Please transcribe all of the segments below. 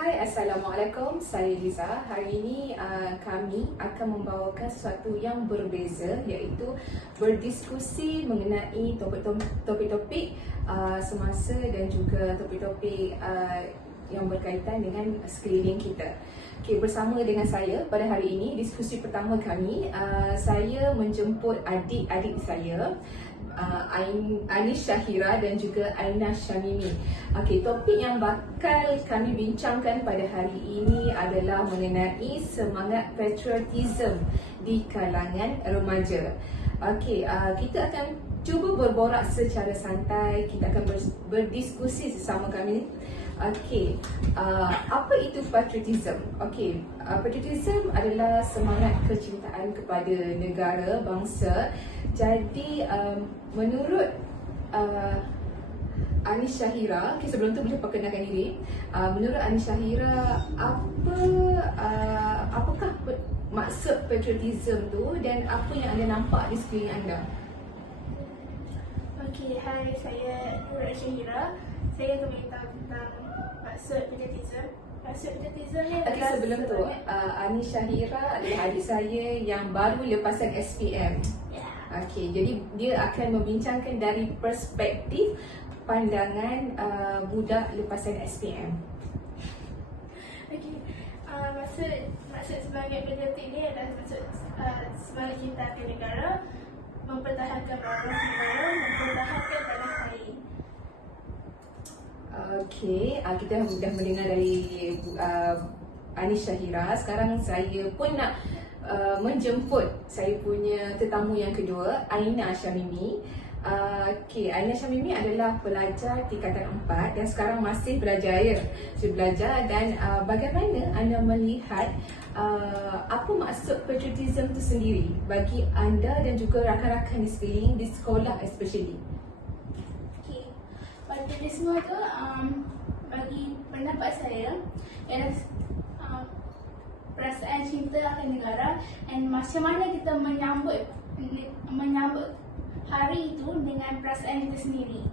Hai, Assalamualaikum. Saya Liza. Hari ini kami akan membawakan sesuatu yang berbeza, iaitu berdiskusi mengenai topik-topik semasa dan juga topik-topik yang berkaitan dengan sekeliling kita. Okay, bersama dengan saya pada hari ini, diskusi pertama kami, saya menjemput adik-adik saya, Anis Syahira dan juga Aina Syamimi. Okey, topik yang bakal kami bincangkan pada hari ini adalah mengenai semangat patriotism di kalangan remaja. Okey, kita akan cuba berborak secara santai, kita akan berdiskusi sesama kami. Okey, apa itu patriotism? Okey, patriotism adalah semangat kecintaan kepada negara, bangsa. Jadi, menurut Anis Syahira, okay, sebelum tu boleh perkenalkan diri. Menurut Anis Syahira, apakah maksud patriotism tu dan apa yang anda nampak di sekeliling anda? Okey, hai, saya Nur Syahira. Saya akan beritahu tentang maksud patriotism. Maksud patriotism ni Okay, sebelum tu, Anis Syahira adalah adik saya yang baru lepasan SPM. Okey, jadi dia akan membincangkan dari perspektif pandangan budak lepasan SPM. Okey, maksud sebagai patriotik ni adalah maksud sebagai cinta akan negara, mempertahankan maruah negara, mempertahankan tanah air. Okey, kita sudah mendengar dari Anis Syahira. Sekarang saya pun nak menjemput saya punya tetamu yang kedua, Aina Syamimi. Okey, Aina Syamimi adalah pelajar tingkatan 4 dan sekarang masih belajar dan bagaimana anda melihat apa maksud patriotism itu sendiri bagi anda dan juga rakan-rakan di sekeliling di sekolah especially? Okey, patriotisme tu bagi pendapat saya ialah perasaan cinta akan negara dan macam mana kita menyambut hari itu dengan perasaan kita sendiri.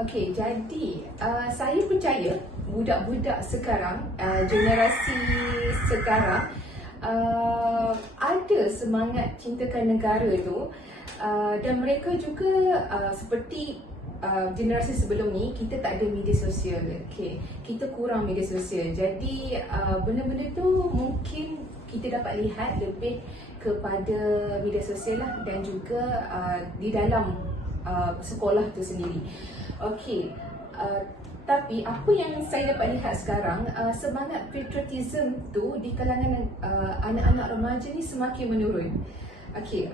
Okey, jadi saya percaya budak-budak sekarang, generasi sekarang ada semangat cintakan negara tu, dan mereka juga seperti generasi sebelum ni, kita tak ada media sosial. Okay, kita kurang media sosial. Jadi benda-benda tu mungkin kita dapat lihat lebih kepada media sosial lah, dan juga di dalam sekolah tu sendiri. Okay, tapi apa yang saya dapat lihat sekarang, semangat patriotism tu di kalangan anak-anak remaja ni semakin menurun. Okay,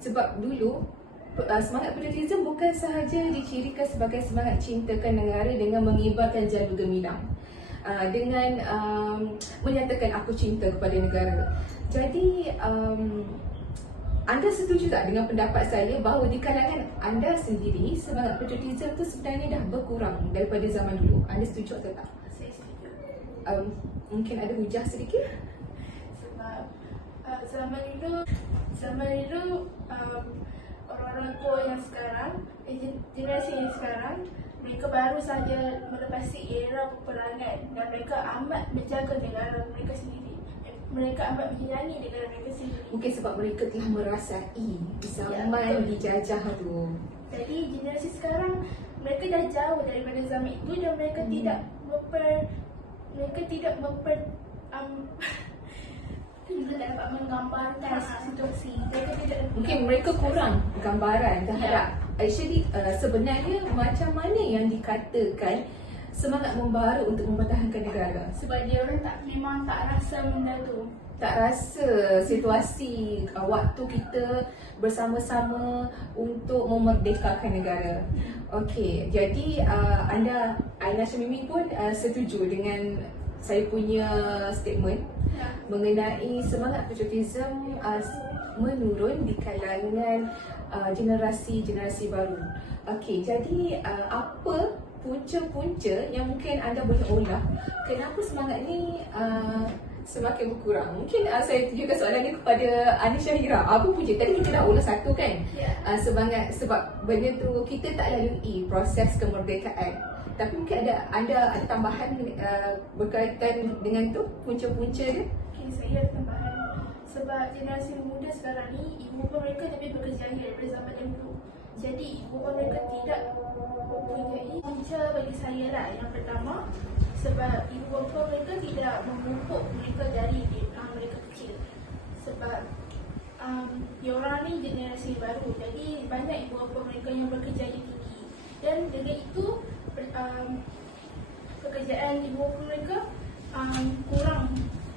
sebab dulu semangat patriotism bukan sahaja dicirikan sebagai semangat cintakan negara dengan mengibarkan jalur gemilang, dengan menyatakan aku cinta kepada negara. Jadi anda setuju tak dengan pendapat saya bahawa di kalangan anda sendiri semangat patriotism tu sebenarnya dah berkurang daripada zaman dulu? Anda setuju atau tak? Saya setuju. Mungkin ada hujah sedikit? Sebab zaman dulu orang-orang tua yang sekarang, generasi yang sekarang, mereka baru saja melepasi era peperangan dan mereka amat menjaga negara mereka sendiri. Mereka amat menyayangi negara mereka sendiri. Mungkin sebab mereka telah merasai zaman dijajah tu. Jadi generasi sekarang mereka dah jauh daripada zaman itu dan mereka tidak kita tak dapat menggambarkan situasi. Mungkin mereka kurang gambaran terhadap actually sebenarnya macam mana yang dikatakan semangat membara untuk mempertahankan negara. Sebab dia orang memang tak rasa benda tu. Tak rasa situasi waktu kita bersama-sama untuk memerdekakan negara. Okey, jadi anda, Aina Syamimi pun setuju dengan saya punya statement mengenai semangat patriotism menurun di kalangan generasi baru. Okey, jadi apa punca-punca yang mungkin anda boleh olah kenapa semangat ni semakin berkurang? Mungkin saya tujukan soalan ni kepada Anis Syahira. Apa punca? Tadi kita dah olah satu kan? Semangat, sebab benda tu kita tak lalui proses kemerdekaan. Tapi mungkin ada tambahan berkaitan dengan tu, punca-punca dia. Okay, saya ada tambahan. Sebab generasi muda sekarang ni, ibu bapa mereka lebih berkejaya daripada zaman dahulu. Jadi ibu bapa mereka tidak mempunyai punca bagi saya lah. Yang pertama, sebab ibu bapa mereka tidak memupuk mereka dari mereka kecil. Sebab diorang ni generasi baru, jadi banyak ibu bapa mereka yang berkejaya tinggi. Dan dengan itu pekerjaan ibu bapa mereka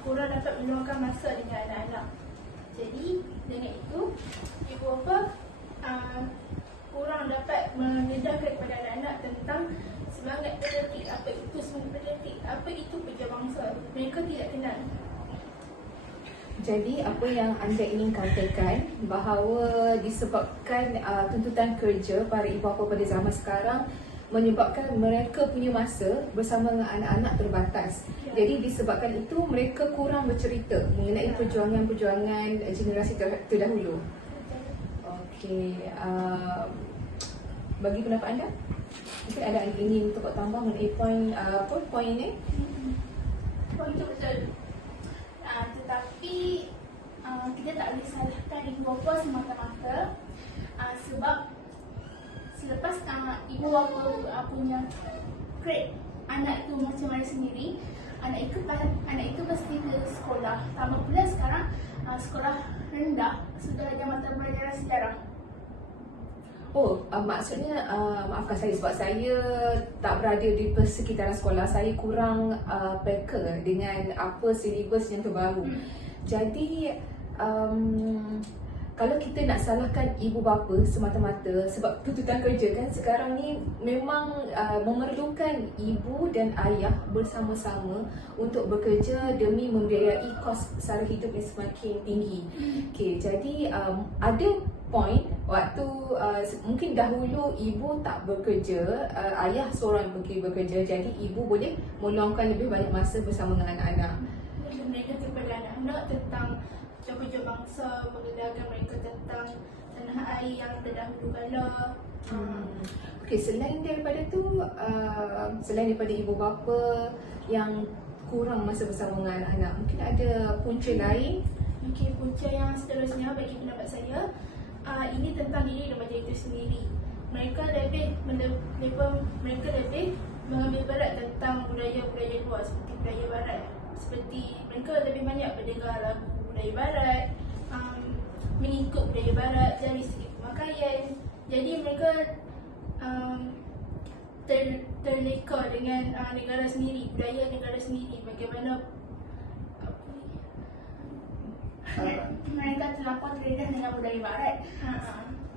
kurang dapat meluangkan masa dengan anak-anak. Jadi dengan itu ibu bapa kurang dapat mendedahkan kepada anak-anak tentang semangat patriotik, apa itu semangat patriotik, apa itu pejuang bangsa. Mereka tidak kenal. Jadi apa yang anda ingin katakan bahawa disebabkan tuntutan kerja para ibu bapa pada zaman sekarang menyebabkan mereka punya masa bersama dengan anak-anak terbatas. Jadi disebabkan itu mereka kurang bercerita mengenai perjuangan-perjuangan generasi terdahulu. Okey, bagi pendapat anda, mungkin ada yang ingin untuk tambah mengenai poin ini? Poin itu betul. Tetapi kita tak boleh salahkan ibu bapa semata-mata, sebab selepas ibu bapa punya grade anak itu macam mana sendiri, anak itu pasti ke sekolah. Tambah pula sekarang sekolah rendah sudah ada mata pelajaran sejarah. Oh, maksudnya maafkan saya sebab saya tak berada di persekitaran sekolah. Saya kurang peka dengan apa silibus yang terbaru. Jadi kalau kita nak salahkan ibu bapa semata-mata sebab tuntutan kerja kan sekarang ni memang memerlukan ibu dan ayah bersama-sama untuk bekerja demi membiayai kos sara hidup yang semakin tinggi. Okay, jadi ada point waktu mungkin dahulu ibu tak bekerja, ayah seorang pergi bekerja, jadi ibu boleh meluangkan lebih banyak masa bersama dengan anak-anak. Mereka kepada anak-anak tentang pejuang bangsa, mengenalkan mereka tentang tanah air yang terdahulu kala. Okey, selain daripada tu, selain daripada ibu bapa yang kurang masa bersama dengan anak-anak, mungkin ada punca lain? Okey, punca yang seterusnya bagi pendapat saya, ini tentang diri remaja itu sendiri. Mereka lebih mengambil berat tentang budaya-budaya luar seperti budaya barat. Seperti mereka lebih banyak mendengar lagu budaya barat, mengikut budaya barat dari segi pemakaian. Jadi mereka terleka dengan negara sendiri, budaya negara sendiri. Bagaimana mereka terlampau terdedah dengan budaya barat.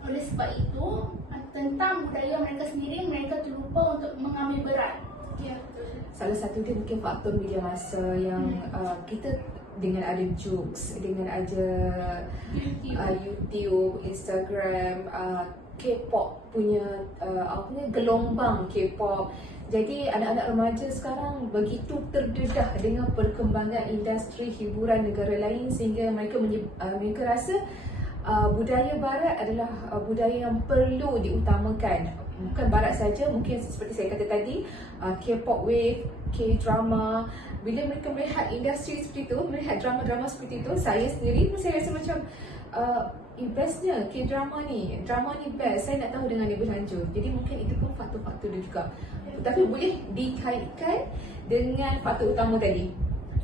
Oleh sebab itu, tentang budaya mereka sendiri, mereka terlupa untuk mengambil berat. Ya, betul. Salah satu dia mungkin faktor media masa yang kita dengan ada jokes, dengan ada YouTube, Instagram, K-pop punya gelombang K-pop. Jadi anak-anak remaja sekarang begitu terdedah dengan perkembangan industri hiburan negara lain sehingga mereka rasa budaya barat adalah budaya yang perlu diutamakan. Bukan barat saja, mungkin seperti saya kata tadi, K-pop wave, K-drama. Bila mereka melihat industri seperti itu, melihat drama-drama seperti itu, saya sendiri pun saya rasa macam bestnya K-drama ni, drama ni best, saya nak tahu dengan lebih lanjut. Jadi mungkin itu pun faktor-faktor dia juga. Tetapi boleh dikaitkan dengan faktor utama tadi,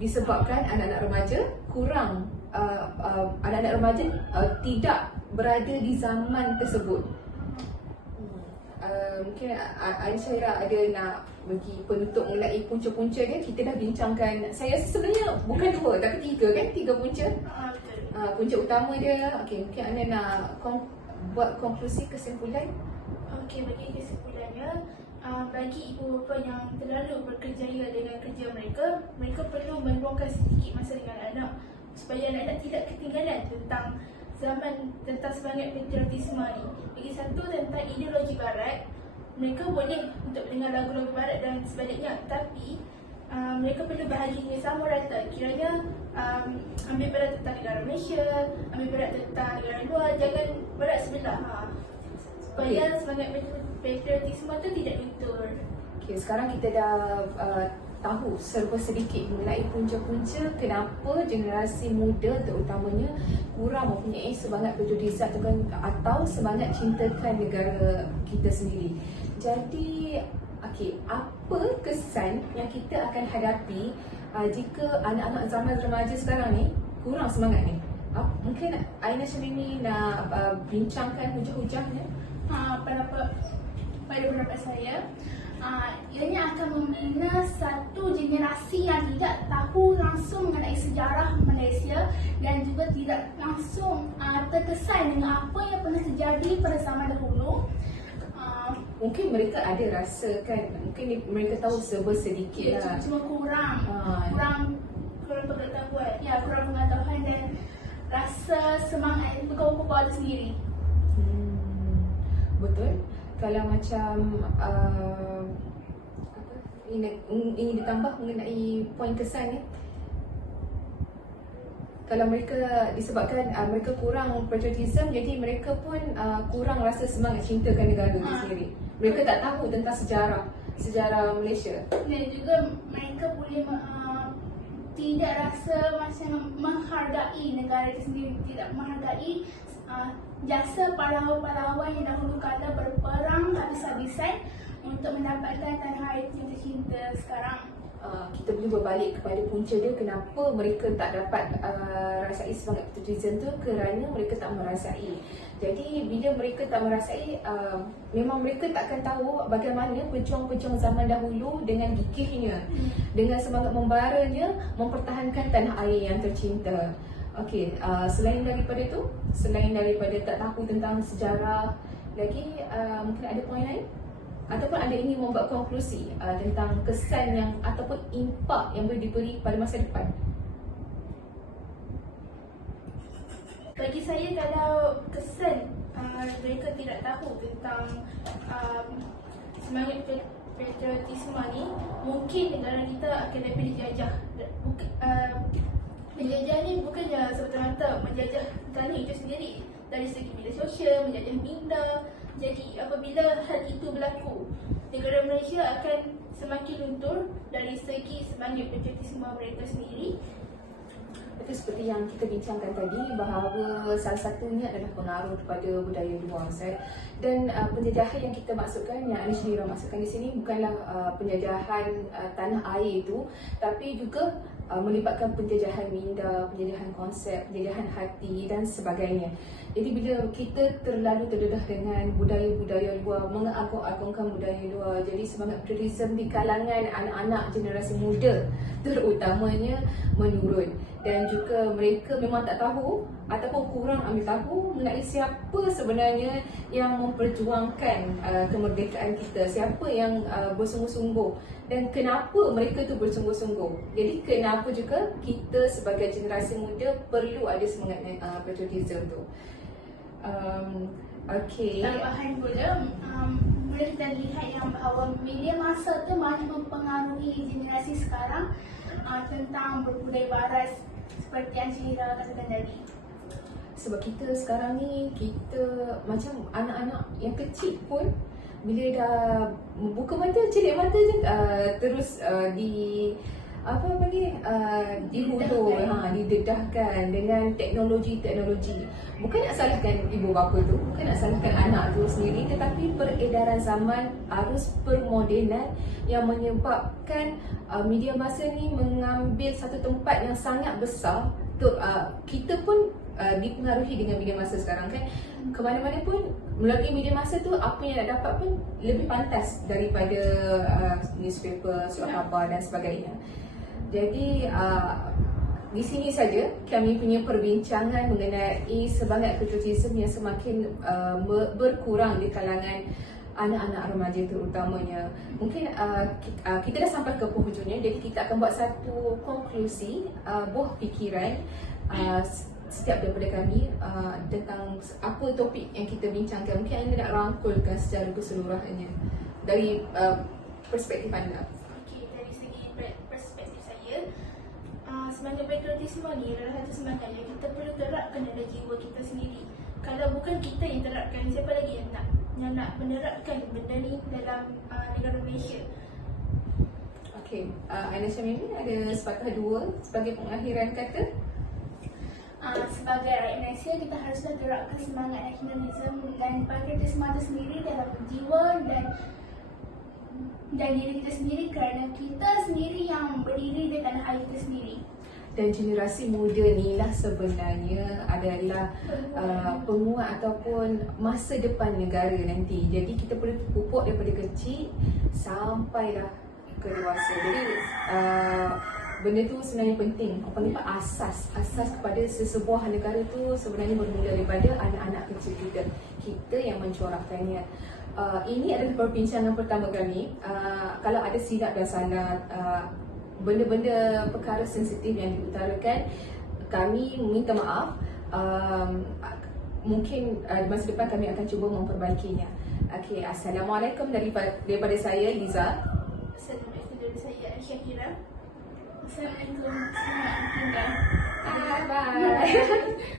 disebabkan anak-anak remaja kurang, anak-anak remaja tidak berada di zaman tersebut. Mungkin Aisyah ada nak bagi penutup mengenai punca-punca dia. Kita dah bincangkan, saya rasa sebenarnya bukan dua tapi tiga kan, tiga punca. Punca utama dia. Okey, mungkin anda nak buat konklusi kesimpulan. Okey, bagi kesimpulannya, bagi ibu bapa yang terlalu berkejaya dengan kerja mereka, mereka perlu meluangkan sedikit masa dengan anak supaya anak-anak tidak ketinggalan tentang semangat patriotisme ni. Lagi satu, tentang ideologi barat, mereka boleh untuk mendengar lagu-lagu barat dan sebaliknya, tapi mereka perlu bahagiannya sama rata. Kiranya ambil berat tentang negara Malaysia, ambil berat tentang negara luar, jangan berat sebelah. Supaya semangat patriotisme tu tidak luntur. Okay, sekarang kita dah tahu serba sedikit mengenai punca-punca kenapa generasi muda terutamanya kurang mempunyai semangat patriotisme atau semangat cintakan negara kita sendiri. Jadi, okay, apa kesan yang kita akan hadapi jika anak-anak zaman remaja sekarang ni kurang semangat ni? Mungkin Aina Syahrini nak bincangkan hujah-hujahnya. Pada pendapat saya, ianya akan membina satu generasi yang tidak tahu langsung mengenai sejarah Malaysia dan juga tidak langsung terkesan dengan apa yang pernah terjadi pada zaman dahulu. Mungkin mereka ada rasa kan, mungkin mereka tahu serba sedikit lah. Cuma kurang pengetahuan, kurang pengetahuan dan rasa semangat berkobar-kobar sendiri. Betul. Kalau macam ingin ditambah mengenai poin kesan ni, kalau mereka disebabkan mereka kurang patriotism, jadi mereka pun kurang rasa semangat cintakan negara itu sendiri. Mereka tak tahu tentang sejarah Malaysia. Dan juga mereka boleh tidak rasa macam menghargai negara itu sendiri, tidak menghargai jasa pahlawan-pahlawan yang dahulu kala berperang habis-habisan untuk mendapatkan tanah air yang tercinta sekarang. Kita boleh berbalik kepada punca dia kenapa mereka tak dapat rasai semangat patriotism tu, kerana mereka tak merasai. Jadi bila mereka tak merasai, memang mereka takkan tahu bagaimana pejuang-pejuang zaman dahulu dengan gigihnya, dengan semangat membaranya mempertahankan tanah air yang tercinta. Okey, selain daripada tak tahu tentang sejarah lagi, mungkin ada poin lain? Ataupun anda ingin membuat konklusi tentang kesan yang ataupun impak yang boleh diberi pada masa depan? Bagi saya, kalau kesan mereka tidak tahu tentang semangat patriotisme ni, mungkin negara kita akan lebih dijajah. Menjajah ni bukannya semata-mata menjajah tanah itu sendiri, dari segi media sosial, menjajah minda. Jadi apabila hal itu berlaku, negara Malaysia akan semakin luntur dari segi semangat patriotisme mereka sendiri. Itu seperti yang kita bincangkan tadi, bahawa salah satunya adalah pengaruh kepada budaya luar. Dan penjajahan yang kita maksudkan, yang Anies Syahrini maksudkan di sini, bukanlah penjajahan tanah air itu, tapi juga melibatkan penjajahan minda, penjajahan konsep, penjajahan hati dan sebagainya. Jadi bila kita terlalu terdedah dengan budaya-budaya luar, mengagung-agungkan budaya luar, jadi semangat patriotisme di kalangan anak-anak generasi muda terutamanya menurun. Dan juga mereka memang tak tahu ataupun kurang ambil tahu mengenai siapa sebenarnya yang memperjuangkan kemerdekaan kita, siapa yang bersungguh-sungguh dan kenapa mereka tu bersungguh-sungguh. Jadi kenapa juga kita sebagai generasi muda perlu ada semangat patriotisme tu. Okey. Tambahan pula, boleh kita lihat yang bahawa media masa tu banyak mempengaruhi generasi sekarang tentang berbudaya barat seperti yang Syahira katakan tadi. Sebab kita sekarang ni, kita macam anak-anak yang kecil pun bila dah buka mata, celik mata je terus didedahkan dengan teknologi. Bukan nak salahkan ibu bapa tu, bukan nak salahkan anak tu sendiri, tetapi peredaran zaman, arus permodenan yang menyebabkan media masa ni mengambil satu tempat yang sangat besar. Kita pun dipengaruhi dengan media masa sekarang kan. Ke mana-mana pun melalui media masa tu, apa yang nak dapat pun lebih pantas daripada newspaper, surat khabar dan sebagainya. Jadi di sini saja kami punya perbincangan mengenai semangat patriotisme yang semakin berkurang di kalangan anak-anak remaja terutamanya. Mungkin kita dah sampai ke penghujungnya, jadi kita akan buat satu konklusi, buah fikiran setiap daripada kami tentang apa topik yang kita bincangkan. Mungkin anda nak rangkulkan secara keseluruhannya dari perspektif anda. Okey, dari segi perspektif saya, semangat patriotisme ni adalah satu semangat yang kita perlu terapkan dalam jiwa kita sendiri. Kalau bukan kita yang terapkan, siapa lagi yang nak menerapkan benda ni dalam negara Malaysia? Aisyah Mimi ada sepatah dua sebagai pengakhiran kata. Sebagai rakyat Malaysia, kita haruslah gerakkan semangat nasionalisme dan patriotisme itu sendiri dalam jiwa dan diri kita sendiri, kerana kita sendiri yang berdiri di tanah air kita sendiri. Dan generasi muda ni lah sebenarnya adalah penguat ataupun masa depan negara nanti. Jadi kita perlu pupuk daripada kecil sampailah ke dewasa. Jadi benda tu sebenarnya penting. Apa ni, asas kepada sesebuah negara tu sebenarnya bermula daripada anak-anak kecil kita. Kita yang mencorakkannya. Ini adalah perbincangan pertama kami. Kalau ada silap dan salah, benda-benda perkara sensitif yang diutarakan, kami minta maaf. Mungkin di masa depan kami akan cuba memperbaikinya. Okey, Assalamualaikum daripada saya Liza. Assalamualaikum dari saya Syakira. Assalamualaikum. Selamat tinggal. Bye.